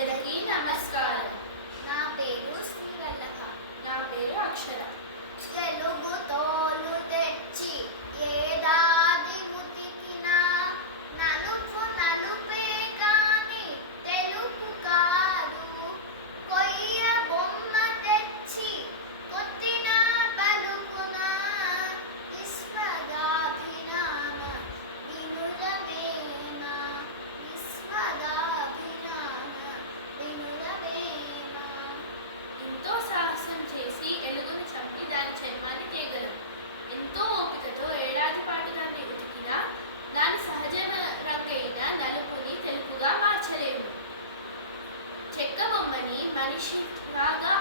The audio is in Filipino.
అందరికీ నమస్కారం నా పేరు manichinada